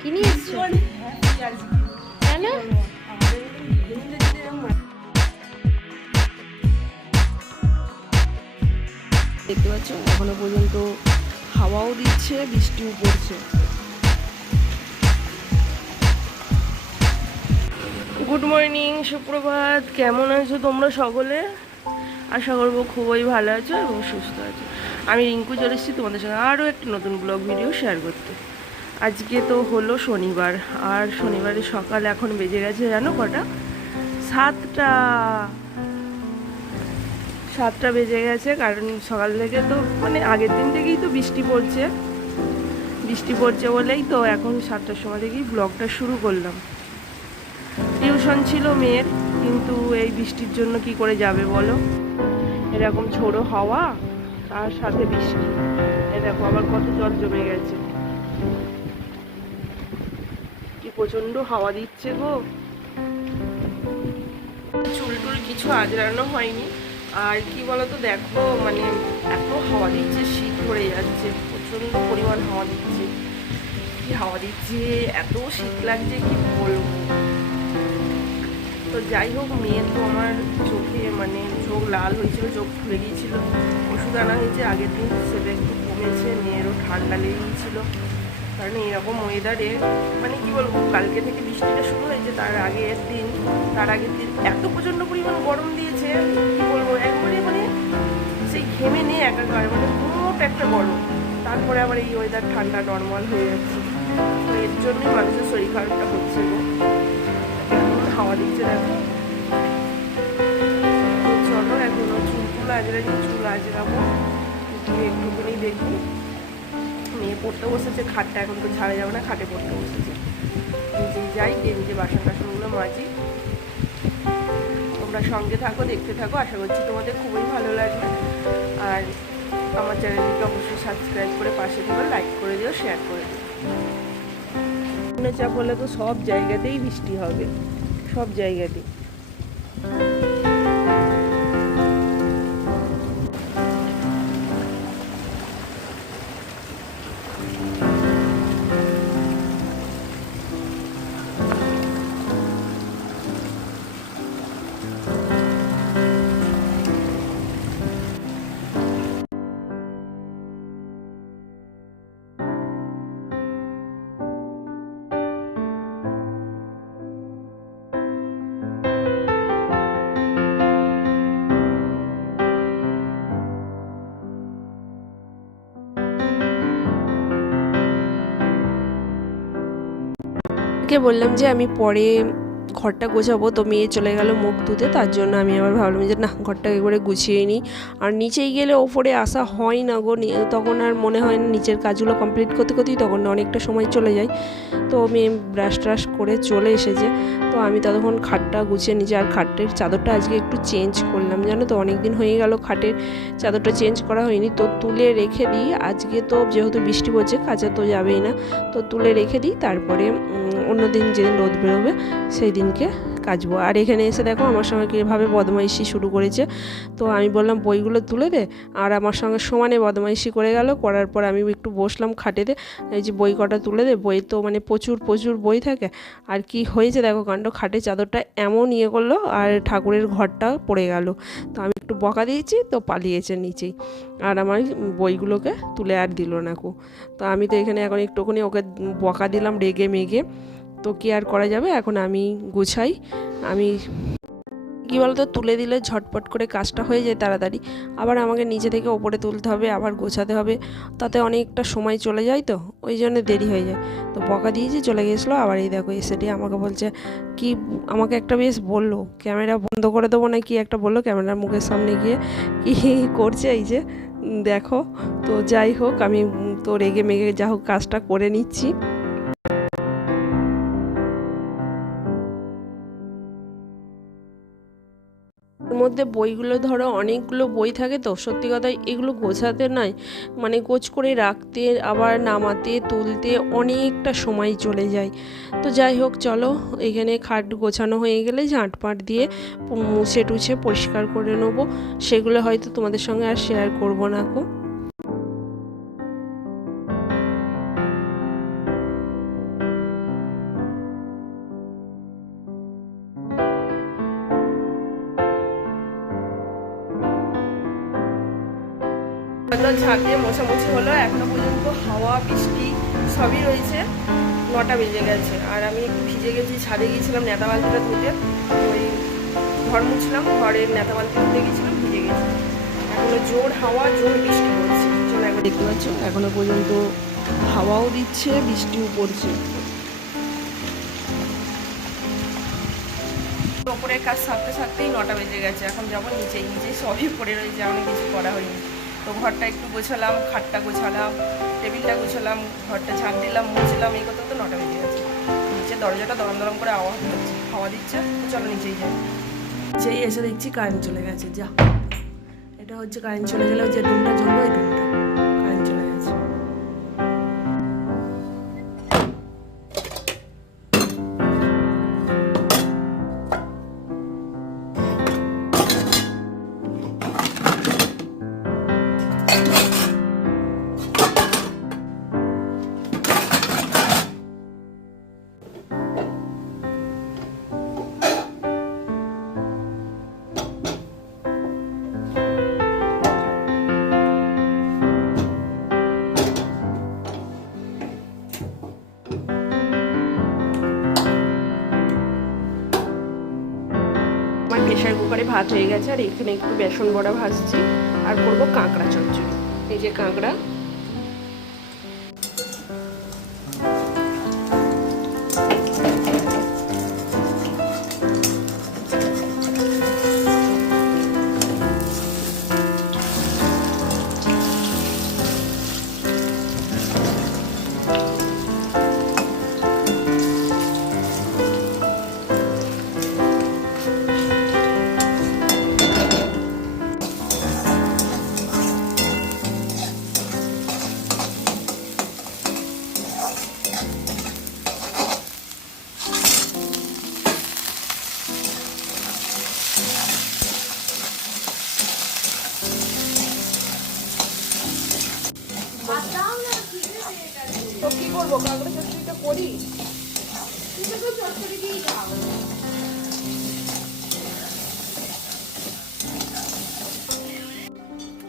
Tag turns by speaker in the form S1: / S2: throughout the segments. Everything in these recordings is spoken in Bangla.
S1: কি নিয়ে এসছো কেন? দেখতে পাচ্ছ? এখনও পর্যন্ত হাওয়াও দিচ্ছে বৃষ্টিও পড়ছে। গুড মর্নিং সুপ্রভাত। কেমন আছো তোমরা সকলে? আশা করব খুবই ভালো আছো এবং সুস্থ আছো। আমি রিঙ্কু চলে এসেছি তোমাদের সঙ্গে আরও একটি নতুন ব্লগ ভিডিও শেয়ার করতে। আজকে তো হলো শনিবার, আর শনিবারের সকাল এখন বেজে গেছে জানো কটা? সাতটা সাতটা বেজে গেছে, কারণ সকাল থেকে তো মানে আগের দিন থেকেই তো বৃষ্টি পড়ছে। বৃষ্টি পড়ছে বলেই তো এখন সাতটার সময় থেকেই ব্লগটা শুরু করলাম। টিউশন ছিল মেয়ের, কিন্তু এই বৃষ্টির জন্য কি করে যাবে বলো? এরকম ছোড়ো হাওয়া তার সাথে বৃষ্টি। এ দেখো আবার কত জল জমে গেছে। প্রচণ্ড হাওয়া দিচ্ছে গো। চুল টুল কিছু আজরানো হয়নি। আর কি বলতো, দেখো মানে এত হাওয়া দিচ্ছে, শীত পড়ে যাচ্ছে প্রচণ্ড পরিমাণ হাওয়া দিচ্ছে। কি হাওয়া দিচ্ছে, এত শীত লাগছে, কি বলব? তো যাই হোক, মেয়ের তো আমার চোখে মানে চোখ লাল হয়েছিল, চোখ ফুলে গিয়েছিল। ওষুধ আনা হয়েছে, আগের দিন সেটা একটু কমেছে, মেয়েরও ঠান্ডা লেগে গিয়েছিল কারণ এরকম ওয়েদারে মানে কি বলব, কালকে থেকে বৃষ্টিটা শুরু হয়েছে, তার আগের দিন, তার আগের দিন এত প্রচণ্ড পরিমাণ গরম দিয়েছে, কি বলব, একবারে মানে সেই ঘেমে নিয়ে একাকার মানে মোট একটা গরম। তারপরে আবার এই ওয়েদার ঠান্ডা নর্মাল হয়ে যাচ্ছে। তো এর জন্যই মানুষের শরীর খারাপটা হচ্ছে হাওয়া দিচ্ছে, দেখো। চলো, এখনও চুলগুলো আজরানি চুল আজরাবো একটুখানি দেখি। মেয়ে পড়তে বসেছে, খাটটা এখন তো ছাড়া যাবে না, খাটে পড়তে বসেছে। নিজেই যাই গিয়ে নিজে বাসন টাসনগুলো মাজি। তোমরা সঙ্গে থাকো, দেখতে থাকো, আশা করছি তোমাদের খুবই ভালো লাগবে। আর আমার চ্যানেলটিকে অবশ্যই সাবস্ক্রাইব করে পাশে দিও লাইক করে দিও শেয়ার করে দিও। চাপ হলে তো সব জায়গাতেই বৃষ্টি হবে, সব জায়গাতেই। কে বললাম যে, আমি পরে ঘরটা গোছাবো। তো মেয়ে চলে গেল মুখ ধুতে। তার জন্য আমি আবার ভাবলাম যে, না, ঘরটা একবারে গুছিয়ে নিই। আর নিচেই গেলে ওপরে আসা হয় না গো। তখন আর মনে হয় না নিচের কাজগুলো কমপ্লিট করতে, করতেই তখন অনেকটা সময় চলে যায়। তো মেয়ে ব্রাশ ট্রাশ করে চলে এসেছে। তো আমি ততক্ষণ খাটটা গুছিয়ে নিজে আর খাটের চাদরটা আজকে একটু চেঞ্জ করলাম। জানো তো অনেক দিন হয়ে গেল খাটের চাদরটা চেঞ্জ করা হয়নি। তো তুলে রেখে দিই। আজকে তো যেহেতু বৃষ্টি পড়ছে কাঁচা তো যাবেই না। তো তুলে রেখে দিই, তারপরে অন্য দিন যেদিন রোদ বেরোবে সেই দিনকে কাচবো। আর এখানে এসে দেখো আমার সঙ্গে কীভাবে বদমাইশি শুরু করেছে। তো আমি বললাম, বইগুলো তুলে দে। আর আমার সঙ্গে সমানে বদমাইশি করে গেল। করার পর আমি একটু বসলাম খাটেতে। এই যে বই কটা তুলে দে, বই তো মানে প্রচুর প্রচুর বই থাকে। আর কি হয়েছে দেখো কাণ্ড, খাটের চাদরটা এমন ইয়ে করল আর ঠাকুরের ঘরটা পড়ে গেল। তো আমি একটু বকা দিয়েছি, তো পালিয়েছে নিচেই। আর আমার বইগুলোকে তুলে আর দিল না কো। তো আমি তো এখানে এখন একটুখানি ওকে বকা দিলাম রেগে মেগে তো কি আর করা যাবে? এখন আমি গুছাই। আমি কী বলতো, তুলে দিলে ঝটপট করে কাজটা হয়ে যায় তাড়াতাড়ি। আবার আমাকে নিচে থেকে ওপরে তুলতে হবে, আবার গোছাতে হবে। তাতে অনেকটা সময় চলে যায় তো, ওই জন্য দেরি হয়ে যায়। তো বকা দিয়েছি চলে গেছিল, আবার এই দেখো এসেটি আমাকে বলছে, কি আমাকে একটা বেশ বলল, ক্যামেরা বন্ধ করে দেবো না কি একটা বলল ক্যামেরার মুখের সামনে গিয়ে, কি করছে এই যে? দেখো। তো যাই হোক, আমি তো রেগে মেগে যা হোক কাজটা করে নিচ্ছি। মধ্যে বইগুলো ধরো অনেকগুলো বই থাকে তো, সত্যি কথা এগুলো গোছাতে নয় মানে গোছ করে রাখতে, আবার নামাতে, তুলতে অনেকটা সময় চলে যায়। তো যাই হোক, চলো এখানে খাট গোছানো হয়ে গেলে ঝাঁটপাট দিয়ে মুছে টুছে পরিষ্কার করে নেব। সেগুলো হয়তো তোমাদের সঙ্গে আর শেয়ার করব না কো ঝাঁট দিয়ে মোছামুছি হলো, এখনও পর্যন্ত হাওয়া, বৃষ্টি সবই রয়েছে। নটা বেজে গেছে, আর আমি একটু ভিজে গেছি, ছাদে গিয়েছিলাম নেতা বালতিটা ধুতে। ওই ঘর মুছলাম, ঘরের নেতা বালতি ধুতে গিয়েছিলাম, ভিজে গেছি। এখনও জোর হাওয়া, জোর বৃষ্টি পড়ছে। চলো একবার দেখতে পাচ্ছ, এখনও পর্যন্ত হাওয়াও দিচ্ছে, বৃষ্টিও পড়ছে। ওপরের কাজ সারতে সারতেই নটা বেজে গেছে, এখন যাব নিচে। নিচেই সবই পড়ে রয়েছে অনেক কিছু করা হয়নি। তো ঘরটা একটু গোছালাম, খাটটা গোছালাম, টেবিলটা গোছালাম, ঘরটা ঝাঁট দিলাম, মুছলাম, এই কথা তো নটা বেজে গেছে। নিচে দরজাটা দরম দরম করে আওয়াজ হচ্ছে হাওয়া দিচ্ছে, তো চলো নিচেই যাই। যেই এসে দেখছি কারেন্ট চলে গেছে, যা। এটা হচ্ছে কারেন্ট চলে গেলেও যে ডুমটা জ্বলবে, ওই ডুমটা কুকারে ভাত হয়ে গেছে, আর এখানে একটু বেসন বড়া ভাজছি, আর করব কাঁকড়া চচ্চড়ি। এই যে কাঁকড়া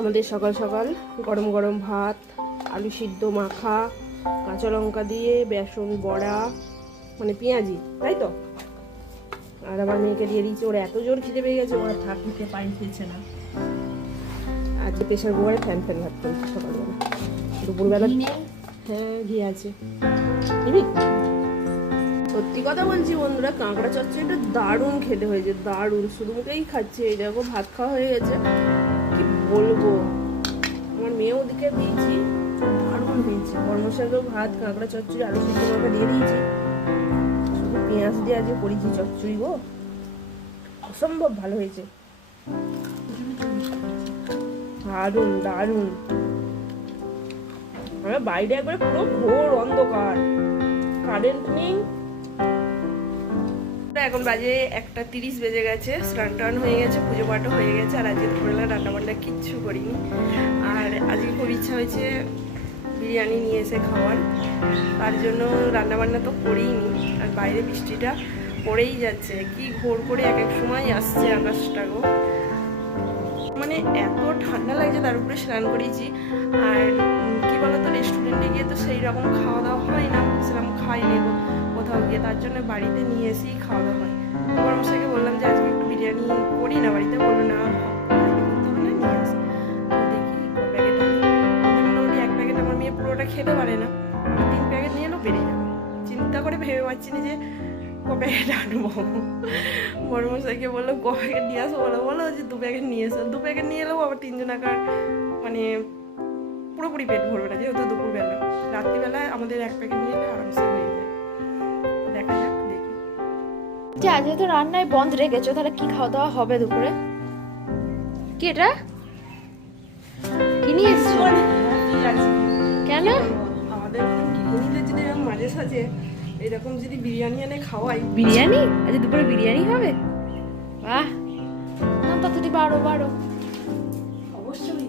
S1: আমাদের সকাল সকাল গরম গরম ভাত আলু সিদ্ধ মাখা কাঁচা লঙ্কা দিয়ে বেসন বড়া মানে পেঁয়াজি তাই তো? আর আমার মেয়েকে দিয়ে দিয়েছি ওর এত জোর খিদে পেয়ে গেছে ওরা থাক। নিতে পানি খেয়েছে না। আজকে প্রেশার কুকারে ফ্যান ফ্যান ভাত করছি সকালবেলা। দুপুরবেলা হ্যাঁ ঘি আছে। নিবি? সত্যি কথা বলছি বন্ধুরা কাঁকড়া চচ্চড়িটা দারুণ খেতে হয়েছে দারুণ। শুধু মুখেই খাচ্ছে এই দেখো ভাত খাওয়া হয়ে গেছে। কি বলব? আমার মেয়ে ওদিকে দিয়েছি, দারুণ হয়েছে কর্মশালেও ভাত, কাঁকড়া, চচ্চড়ি, আলু সিদ্ধ মাখা দিয়ে দিয়েছি। শুধু পেঁয়াজ দিয়ে আজকে করেছি চচ্চড়ি গো। অসম্ভব ভালো হয়েছে। দারুণ দারুণ। আমরা বাইরে একবারে পুরো ঘোর অন্ধকার। কারেন্ট নেই। এখন বাজে একটা তিরিশ বেজে গেছে, স্নান টান হয়ে গেছে, পুজো পাঠও হয়ে গেছে, আর আজকে দুপুরবেলা রান্না কিচ্ছু করিনি। আর আজকে খুব ইচ্ছা হয়েছে বিরিয়ানি নিয়ে এসে খাওয়ার। তার জন্য রান্না বান্না তো করিনি। আর বাইরে বৃষ্টিটা পড়েই যাচ্ছে। কি ঘোর করে এক এক সময় আসছে আকাশটা গো। মানে এত ঠান্ডা লাগছে, তার উপরে স্নান করেছি। আর কি বলতো রেস্টুরেন্টে গিয়ে তো সেই রকম খাওয়া দাওয়া হয় না। সেরকম খাই নেব কোথাও গিয়ে। তার জন্য বাড়িতে নিয়ে এসেই খাওয়া দাওয়া হয় মশাইকে বললাম যে আজকে একটু বিরিয়ানি করি না, বাড়িতে বলল না। খেতে পারে না। তিন প্যাকেট নিয়ে এলেও বেড়ে যাবে চিন্তা করে ভেবে পাচ্ছি না যে ক প্যাকেট আনব। বড় মশাইকে বলল ক প্যাকেট নিয়ে আসো বলো? বলো যে দু প্যাকেট নিয়ে এসো। দু প্যাকেট নিয়ে এলেও আবার তিনজন আকার মানে পুরোপুরি পেট ভরবে না যেহেতু দুপুরবেলা। রাত্রিবেলায় আমাদের এক প্যাকেট নিয়ে এলে আরামসে হয়ে যায়। দেখা যাক দেখি।
S2: যে আজকে তো রান্নায় বন্ধ রেখেছো তাহলে কি খাওয়া দাওয়া হবে দুপুরে? কি এটা?
S1: মাঝে এরকম যদি বিরিয়ানি এনে খাওয়াই।
S2: বিরিয়ানি? আজ দুপুরে বিরিয়ানি হবে? বাহ। না তাড়াতাড়ি বারো বারো।
S1: অবশ্যই।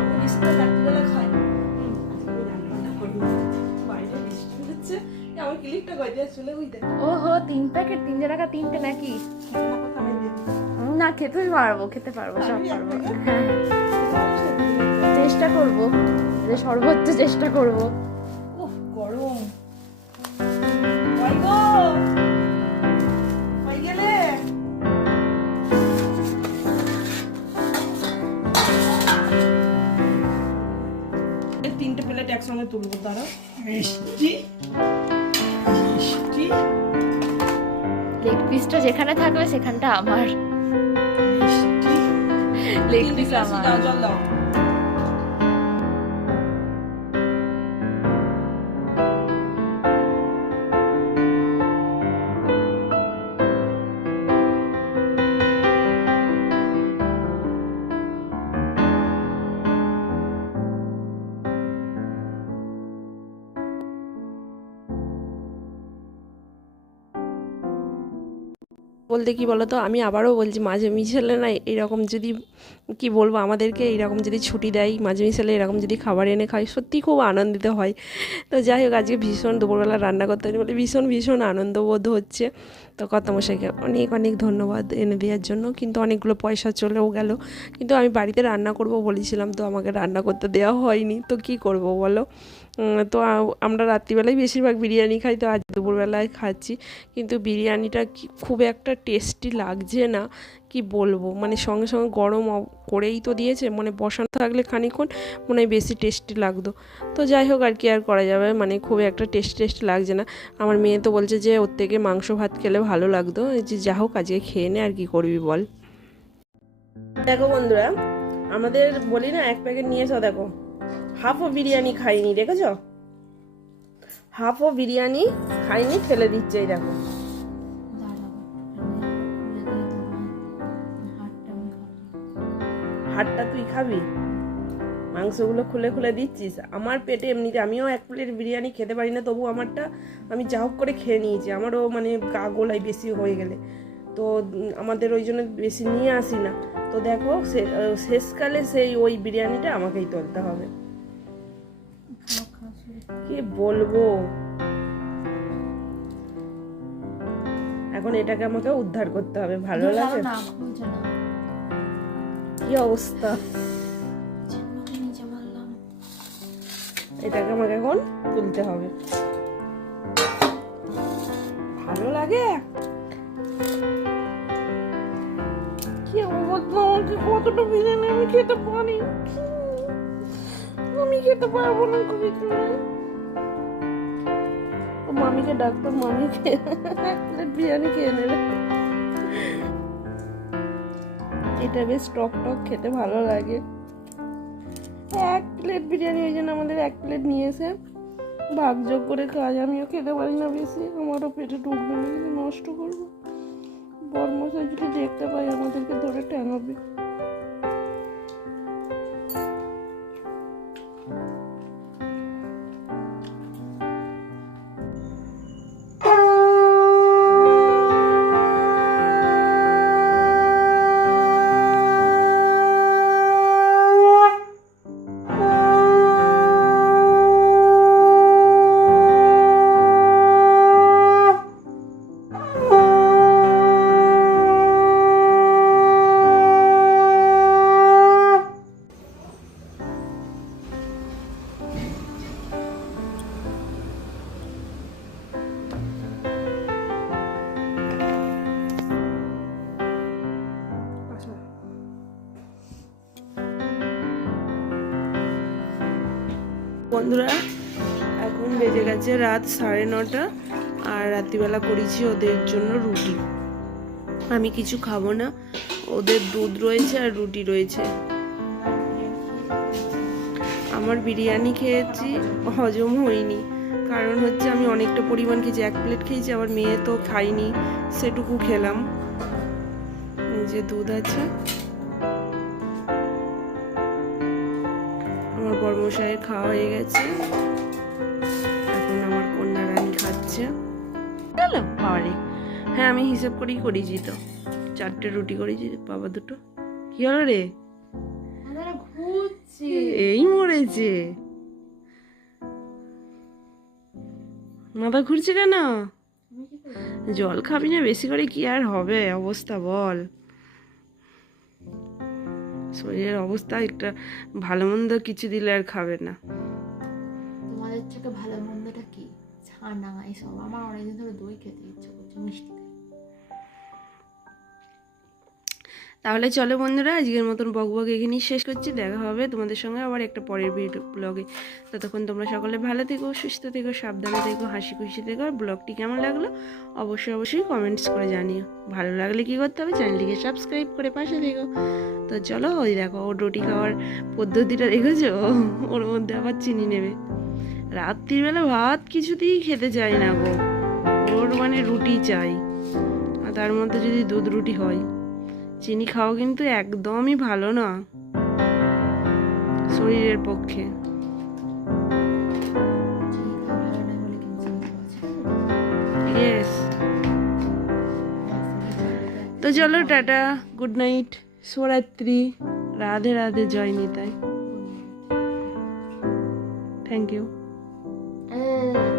S1: আমি বিস্কুট রাত্রিবেলা খাই আমার ক্লিপটা চলে ওই দেখ
S2: ওহো তিন প্যাকেট তিন টাকা তিনটে নাকি?
S1: না
S2: খেতে পারব খেতে পারব সব
S1: পারবি।
S2: হ্যাঁ। চেষ্টা করব। যে সর্বোচ্চ চেষ্টা করব।
S1: একসঙ্গে তুলবো তারা মিষ্টি। মিষ্টি।
S2: লেগ পিসটা যেখানে থাকবে সেখানটা আমার।
S1: মিষ্টি।
S2: লেগ পিস আমার।
S1: বলতে কি বলতো? আমি আবারও বলছি, মাঝে মিশালে না এরকম যদি, কি বলব, আমাদেরকে এরকম যদি ছুটি দেয়, মাঝে মিশালে এরকম যদি খাবার এনে খাই সত্যি খুব আনন্দিত হয়। তো যাই হোক, আজকে ভীষণ দুপুরবেলা রান্না করতে বলে ভীষণ ভীষণ আনন্দবোধ হচ্ছে। তো কর্তামশাইকে অনেক অনেক ধন্যবাদ এনে দেওয়ার জন্য। কিন্তু অনেকগুলো পয়সা চলেও গেল। কিন্তু আমি বাড়িতে রান্না করব বলেছিলাম, তো আমাকে রান্না করতে দেওয়া হয়নি। তো কি করব বলো? তো আমরা রাত্রিবেলায় বেশিরভাগ বিরিয়ানি খাই, তো আজ দুপুরবেলায় খাচ্ছি। কিন্তু বিরিয়ানিটা কি, খুব একটা টেস্টি লাগছে না, কি বলব? মানে সঙ্গে সঙ্গে গরম করেই তো দিয়েছে মানে বসানো থাকলে খানিকক্ষণ মনে হয় বেশি টেস্টি লাগতো। তো যাই হোক, আর কি আর করা যাবে মানে খুব একটা টেস্ট টেস্ট লাগছে না। আমার মেয়ে তো বলছে যে, ওর থেকে মাংস ভাত খেলে ভালো লাগতো। যে যা হোক, আজকে খেয়ে নে, আর কি করবি বল। দেখো বন্ধুরা, আমাদের বলি না, এক প্যাকেট নিয়ে এসো, দেখো। হাফও বিরিয়ানি খাইনি, দেখেছ? হাফও বিরিয়ানি খাইনি, ফেলে দিচ্ছে, এই দেখো। হাটটা তুই খাবি? মাংসগুলো খুলে খুলে দিচ্ছিস। আমার পেটে এমনিতে আমিও এক প্লেট বিরিয়ানি খেতে পারি না তবু আমারটা আমি যা হোক করে খেয়ে নিয়েছি। আমারও মানে গা গোলাই বেশি হয়ে গেলে। তো আমাদের ওই জন্য বেশি নিয়ে আসি না। তো দেখো শেষকালে সেই ওই বিরিয়ানিটা আমাকেই তুলতে হবে। কি বলব? এখন এটাকে আমাকে উদ্ধার করতে হবে ভালো লাগে? কি অবস্থা? এটাকে আমাকে এখন তুলতে হবে। ভালো লাগে? কি অবস্থা আমাকে কতটা বিরিয়ানি আমি খেতে পারি? আমি খেতে পারব না তো মামিকে ডাক্তার মামিকে বিরিয়ানি খেয়ে নেবে। এটা বেশ টক টক, খেতে ভালো লাগে। এক প্লেট বিরিয়ানি ওই জন্য আমাদের এক প্লেট নিয়ে এসে ভাগযোগ করে কাজ আমিও খেতে পারি না বেশি। আমারও পেটে ঢুকবে না নষ্ট করব। বর্মশাই যদি দেখতে পাই আমাদেরকে ধরে ট্যাঙাবে বেজে গেছে রাত সাড়ে নটা, আর রাত্রিবেলা করেছি ওদের জন্য রুটি। আমি কিছু খাব না, ওদের দুধ রয়েছে আর রুটি রয়েছে। আমার বিরিয়ানি খেয়েছি, হজম হয়নি। কারণ হচ্ছে আমি অনেকটা পরিমাণ খেয়েছি, এক প্লেট খেয়েছি, আবার মেয়ে তো খাইনি সেটুকু খেলাম। যে দুধ আছে। আমার বর্মশাইয়ের খাওয়া হয়ে গেছে। গেল বাবারে। হ্যাঁ আমি হিসেব করেই করেছি তো। চারটে রুটি করেছি বাবা দুটো। কি হলো রে? এই মরেছে। মাথা ঘুরছে কেন? জল খাবি না বেশি করে কি আর হবে? অবস্থা বল।
S3: শরীরের অবস্থা একটা ভালো মন্দ কিছু দিলে আর খাবে না।
S2: তোমাদের চোখে ভালো মন্দটা এসব আমার অনেকদিন ধরে দই খেতে ইচ্ছে করছে মিষ্টি
S3: তাহলে চলো বন্ধুরা, আজকের মতন বক বক এখানেই শেষ করছি। দেখা হবে তোমাদের সঙ্গে আবার একটা পরের ভিডিও ব্লগে ততক্ষণ তোমরা সকলে ভালো থেকো, সুস্থ থেকো, সাবধানে থেকো, হাসি খুশি থেকো। আর ব্লগটি কেমন লাগল অবশ্যই অবশ্যই কমেন্টস করে জানিও। ভালো লাগলে কি করতে হবে? চ্যানেলটিকে সাবস্ক্রাইব করে পাশে থেকো। তো চলো, ওই দেখো, ওর রুটি খাওয়ার পদ্ধতিটা দেখেছ? ওর মধ্যে আবার চিনি নেবে। রাত্রিবেলা ভাত কিছুতেই খেতে চায় না গো। ওর মানে রুটি চাই। আর তার মধ্যে যদি দুধ রুটি হয়, চিনি খাওয়া কিন্তু একদমই ভালো না শরীরের পক্ষে। তো চলো টাটা গুড নাইট শুভরাত্রি, রাধে রাধে, জয় নিতাই। Thank you 嗯。